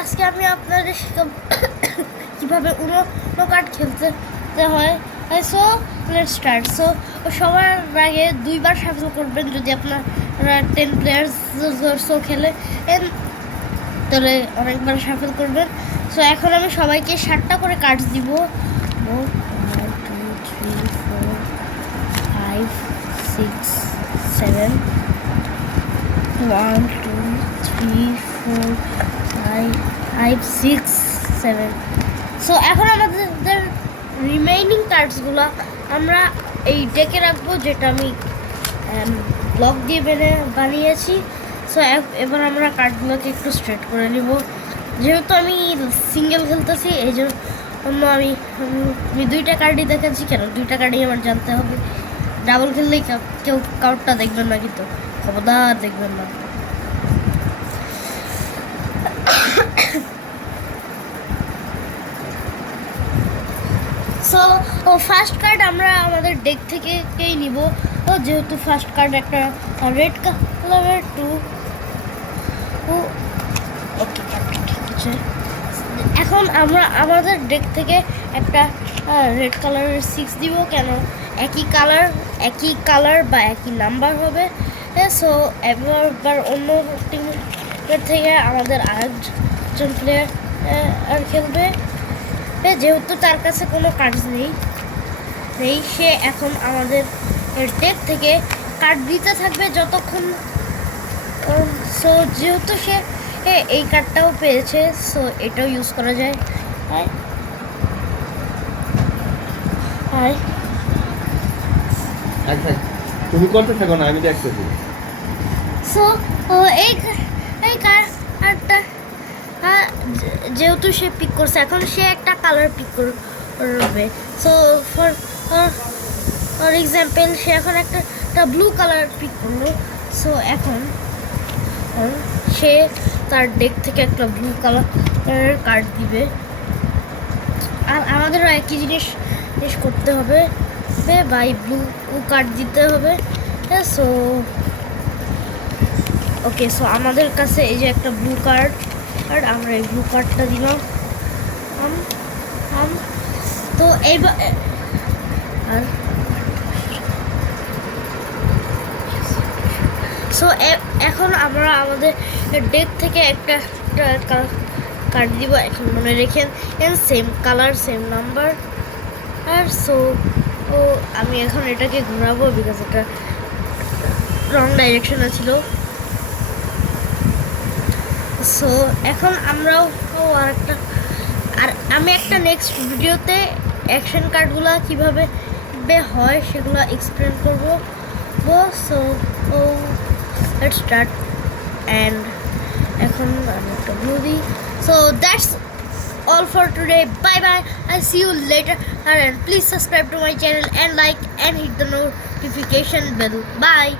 আজকে আমি আপনাদের শেখাবো কীভাবে উনো কার্ড খেলতে হয়। So let's start. সো সবার আগে দুইবার শাফল করবেন যদি আপনারা 10 প্লেয়ার্স খেলে তাহলে অনেকবার শাফল করবেন। সো এখন আমি সবাইকে 7টা করে কার্ডস দিব। 1 2 3 4 5 6 7 1 2 3 4 5 6 7। সো এখন আমাদের রিমেইনিং কার্ডসগুলো আমরা এই ডেকে রাখবো, যেটা আমি ব্লক দিয়ে বানিয়েছি। সো এবার আমরা কার্ডগুলোকে একটু স্ট্রেট করে নিব। যেহেতু আমি সিঙ্গেল খেলতেছি এই জন্য আমি 2টা কার্ডই দেখাচ্ছি। কেন 2টা কার্ডই আমার জানতে হবে। ডাবল খেললেই কেউ কার্ডটা দেখবেন না, কিন্তু খবরদার দেখবেন না। সো ফার্স্ট কার্ড আমরা আমাদের ডেক থেকেই নিব। যেহেতু ফার্স্ট কার্ড একটা রেড কালারের 2। ওকে, ঠিক আছে। এখন আমরা আমাদের ডেক থেকে একটা রেড কালারের 6 দিব। কেন একই কালার বা একই নাম্বার হবে। সো এবার অন্য টিমের থেকে আমাদের আরেকজন প্লেয়ার খেলবে। যেহেতু তার কাছে কোনো কার্ড নেই, সে এখন আমাদের ডেক থেকে কার্ড দিতে থাকবে যতক্ষণ। সো যেহেতু সে এই কার্ডটাও পেয়েছে, সো এটাও ইউজ করা যায়। তুমি করতে থাকো না, আমি দেখতেছি। সো এই কার্ডটা যেহেতু সে পিক করছে, এখন সে একটা কালার পিক করবে। সো ফর এক্সাম্পল সে এখন একটা ব্লু কালার পিক করলো। সো এখন সে তার ডেক থেকে একটা ব্লু কালারের কার্ড দিবে। আর আমাদেরও একই জিনিস করতে হবে, বাই ব্লু কার্ড দিতে হবে। সো ওকে, সো আমাদের কাছে এই যে একটা ব্লু কার্ড, আমরা এই ব্লু কার্ডটা দিলাম। তো এইবার আর সো এখন আমরা আমাদের ডেক থেকে একটা কার্ড দিব। এখন মনে রেখেন সেম কালার সেম নাম্বার। আর সো আমি এখন এটাকে ঘোরাবো, বিকজ এটা রং ডাইরেকশনে ছিল। সো এখন আমরাও আর আমি একটা নেক্সট ভিডিওতে অ্যাকশন কার্ডগুলো কীভাবে হয় সেগুলো এক্সপ্লেন করবো। So let's start. অ্যান্ড এখন আমি একটা ব্লু দিই। So that's all for today. Bye bye. I see you later, and please subscribe to my channel and like and hit the notification bell. Bye.